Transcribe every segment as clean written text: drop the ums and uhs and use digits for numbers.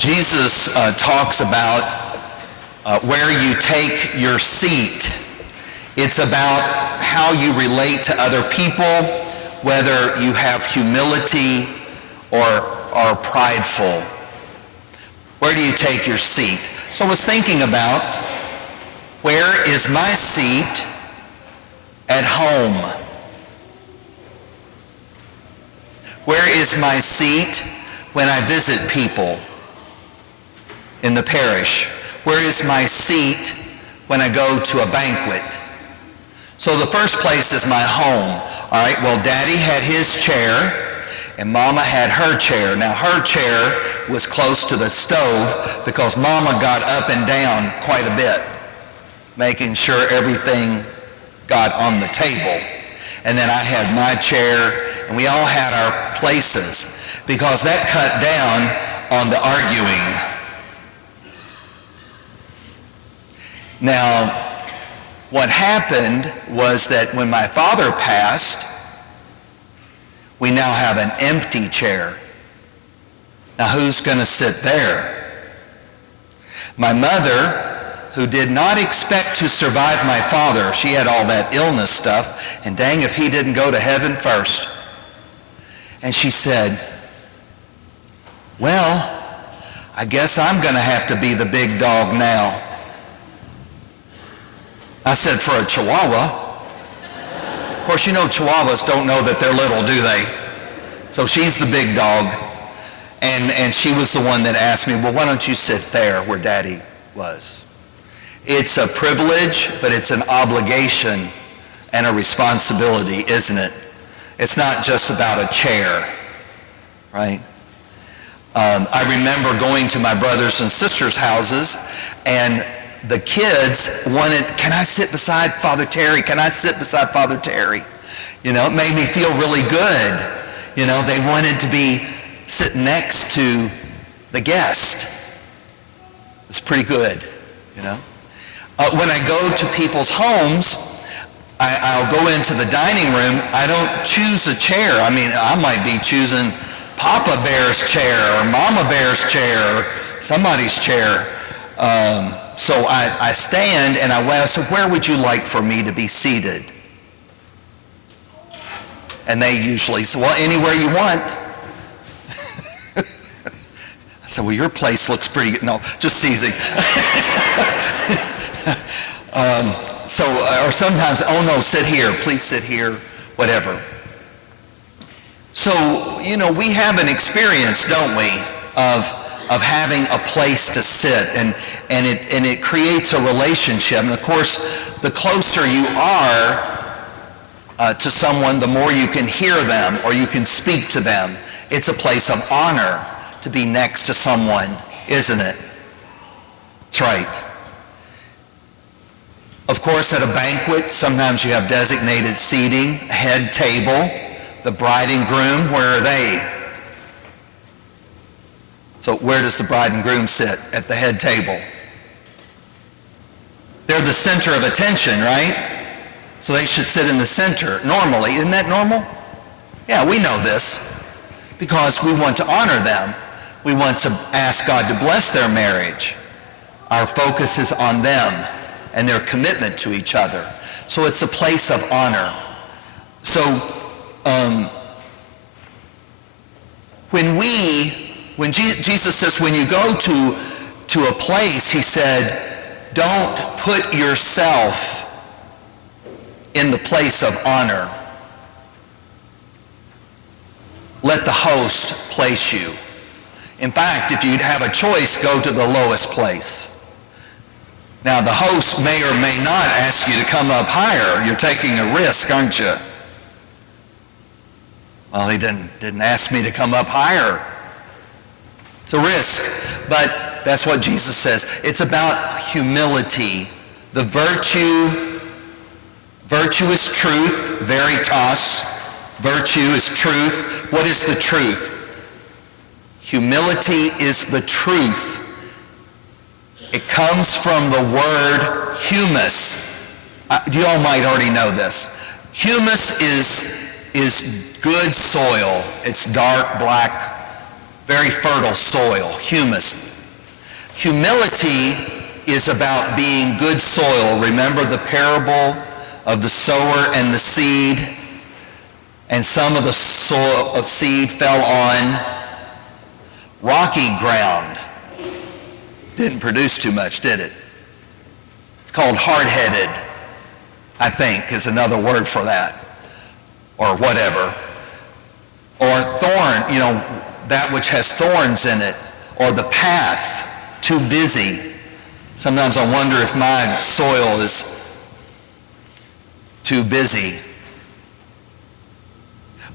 Jesus talks about where you take your seat. It's about how you relate to other people, whether you have humility or are prideful. Where do you take your seat? So I was thinking about, where is my seat at home? Where is my seat when I visit people in the parish? Where is my seat when I go to a banquet? So the first place is my home. All right, well, Daddy had his chair and Mama had her chair. Now her chair was close to the stove because Mama got up and down quite a bit, making sure everything got on the table. And then I had my chair, and we all had our places because that cut down on the arguing. Now, what happened was that when my father passed, we now have an empty chair. Now, who's going to sit there? My mother, who did not expect to survive my father, she had all that illness stuff, and dang if he didn't go to heaven first. And she said, well, I guess I'm going to have to be the big dog now. I said, for a Chihuahua? Of course, you know Chihuahuas don't know that they're little, do they? So she's the big dog. And she was the one that asked me, well, why don't you sit there where Daddy was? It's a privilege, but it's an obligation and a responsibility, isn't it? It's not just about a chair, right? I remember going to my brothers and sisters' houses, and the kids wanted, can I sit beside Father Terry? Can I sit beside Father Terry? You know, it made me feel really good. You know, they wanted to be sitting next to the guest. It's pretty good, you know. When I go to people's homes, I'll go into the dining room. I don't choose a chair. I mean, I might be choosing Papa Bear's chair or Mama Bear's chair or somebody's chair. So I stand and I so where would you like for me to be seated? And they usually say, well, anywhere you want. I said, well, your place looks pretty good. No, just teasing. Or sometimes, oh no, sit here, please sit here, whatever. So, you know, we have an experience, don't we, of having a place to sit, and it creates a relationship. And of course, the closer you are to someone, the more you can hear them or you can speak to them. It's a place of honor to be next to someone, isn't it? That's right. Of course, at a banquet, sometimes you have designated seating, head table. The bride and groom, where are they? So where does the bride and groom sit? At the head table. They're the center of attention, right? So they should sit in the center normally. Isn't that normal? Yeah, we know this because we want to honor them. We want to ask God to bless their marriage. Our focus is on them and their commitment to each other. So it's a place of honor. So when Jesus says, when you go to a place, he said, don't put yourself in the place of honor. Let the host place you. In fact, if you'd have a choice, go to the lowest place. Now, the host may or may not ask you to come up higher. You're taking a risk, aren't you? Well, he didn't ask me to come up higher. It's a risk, but that's what Jesus says. It's about humility. The virtue is truth, veritas. Virtue is truth. What is the truth? Humility is the truth. It comes from the word humus. You all might already know this. Humus is good soil. It's dark, black, very fertile soil, humus. Humility is about being good soil. Remember the parable of the sower and the seed? And some of the soil of seed fell on rocky ground. Didn't produce too much, did it? It's called hard-headed, I think, is another word for that, or whatever. Or thorn, that which has thorns in it, or the path, too busy. Sometimes I wonder if my soil is too busy.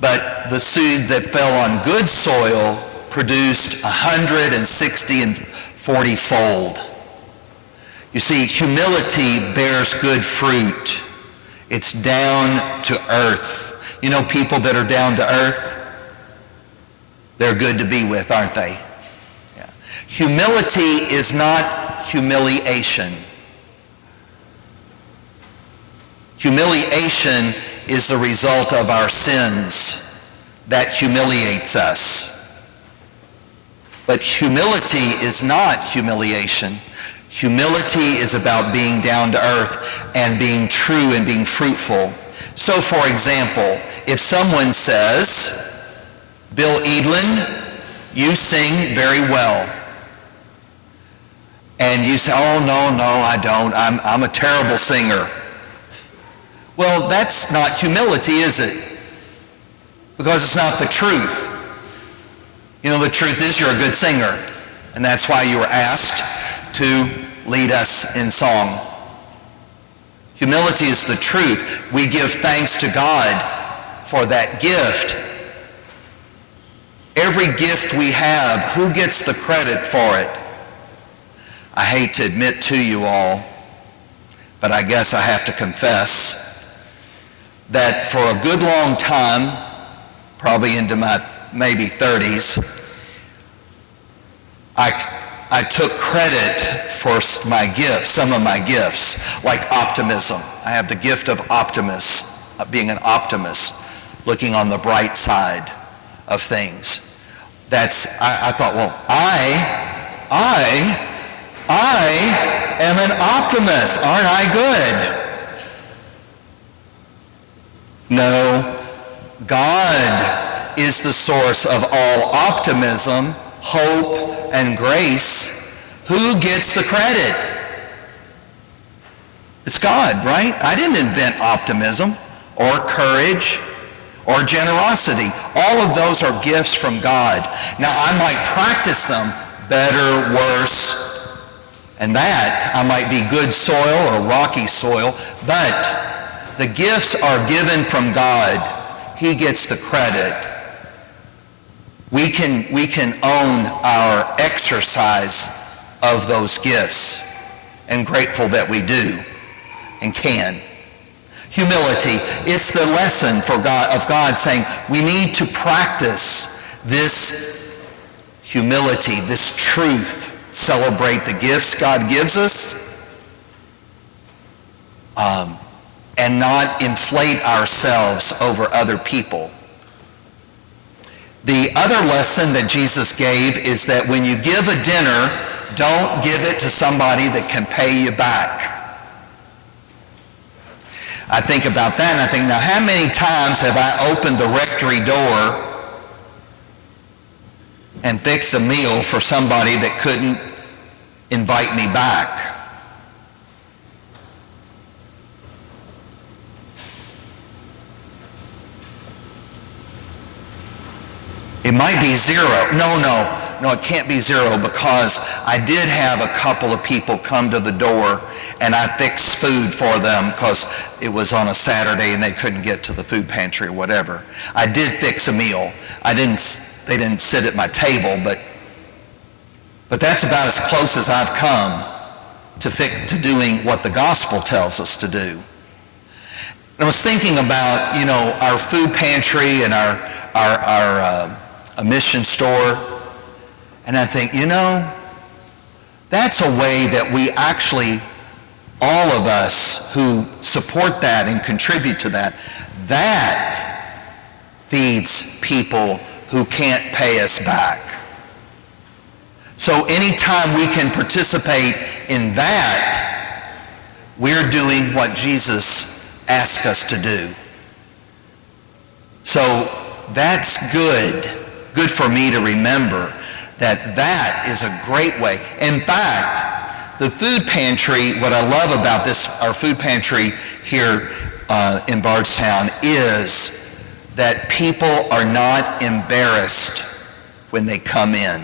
But the seed that fell on good soil produced 160 and 40-fold. You see, humility bears good fruit. It's down to earth. You know people that are down to earth? They're good to be with, aren't they? Yeah. Humility is not humiliation. Humiliation is the result of our sins that humiliates us. But humility is not humiliation. Humility is about being down to earth and being true and being fruitful. So, for example, if someone says, Bill Edlin, you sing very well. And you say, oh, no, I don't. I'm a terrible singer. Well, that's not humility, is it? Because it's not the truth. The truth is you're a good singer. And that's why you were asked to lead us in song. Humility is the truth. We give thanks to God for that gift. Every gift we have, who gets the credit for it? I hate to admit to you all, but I guess I have to confess that for a good long time, probably into my maybe 30s, I took credit for my gifts, some of my gifts, like optimism. I have the gift of being an optimist, looking on the bright side of things. I thought, well, I am an optimist. Aren't I good? No, God is the source of all optimism, hope, and grace. Who gets the credit? It's God, right? I didn't invent optimism or courage or generosity. All of those are gifts from God. Now, I might practice them better, worse, and that I might be good soil or rocky soil, but the gifts are given from God. He gets the credit. We can own our exercise of those gifts, and grateful that we do and can. Humility, it's the lesson of God saying we need to practice this humility, this truth, celebrate the gifts God gives us, and not inflate ourselves over other people. The other lesson that Jesus gave is that when you give a dinner, don't give it to somebody that can pay you back. I think about that and I think, now how many times have I opened the rectory door and fixed a meal for somebody that couldn't invite me back? It might be zero. No, it can't be zero, because I did have a couple of people come to the door and I fixed food for them because it was on a Saturday and they couldn't get to the food pantry or whatever. I did fix a meal. They didn't sit at my table, but that's about as close as I've come to doing what the gospel tells us to do. And I was thinking about, our food pantry and our a mission store, and I think, that's a way that we actually, all of us who support that and contribute to that feeds people who can't pay us back. So anytime we can participate in that, we're doing what Jesus asked us to do. So that's good for me to remember that is a great way. In fact, the food pantry, what I love about our food pantry here in Bardstown is that people are not embarrassed when they come in.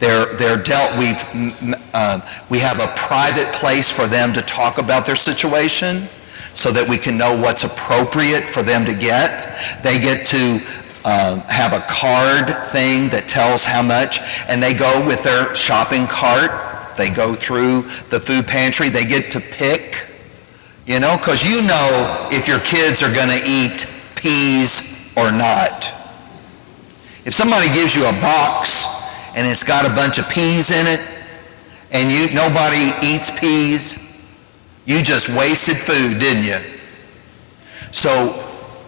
They're dealt. We have a private place for them to talk about their situation, so that we can know what's appropriate for them to get. They get to have a card thing that tells how much, and they go with their shopping cart. They go through the food pantry. They get to pick, because you know if your kids are going to eat peas or not. If somebody gives you a box and it's got a bunch of peas in it, and nobody eats peas, you just wasted food, didn't you? So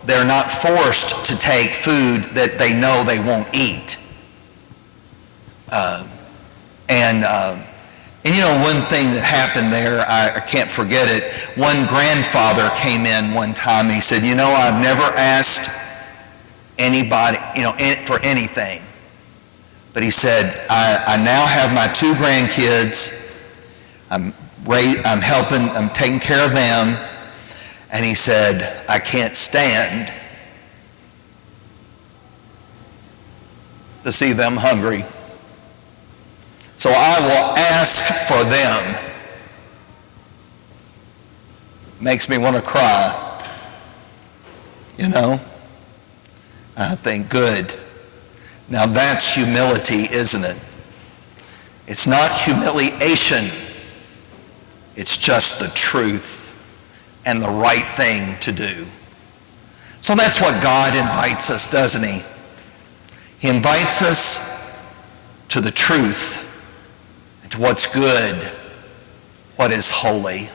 they're not forced to take food that they know they won't eat. And one thing that happened there, I can't forget it. One grandfather came in one time. He said, I've never asked anybody, for anything. But he said, I now have my 2 grandkids. I'm taking care of them. And he said, I can't stand to see them hungry. So I will ask for them. Makes me want to cry. I think, good. Now that's humility, isn't it? It's not humiliation. It's just the truth and the right thing to do. So that's what God invites us, doesn't he? He invites us to the truth, to what's good, what is holy.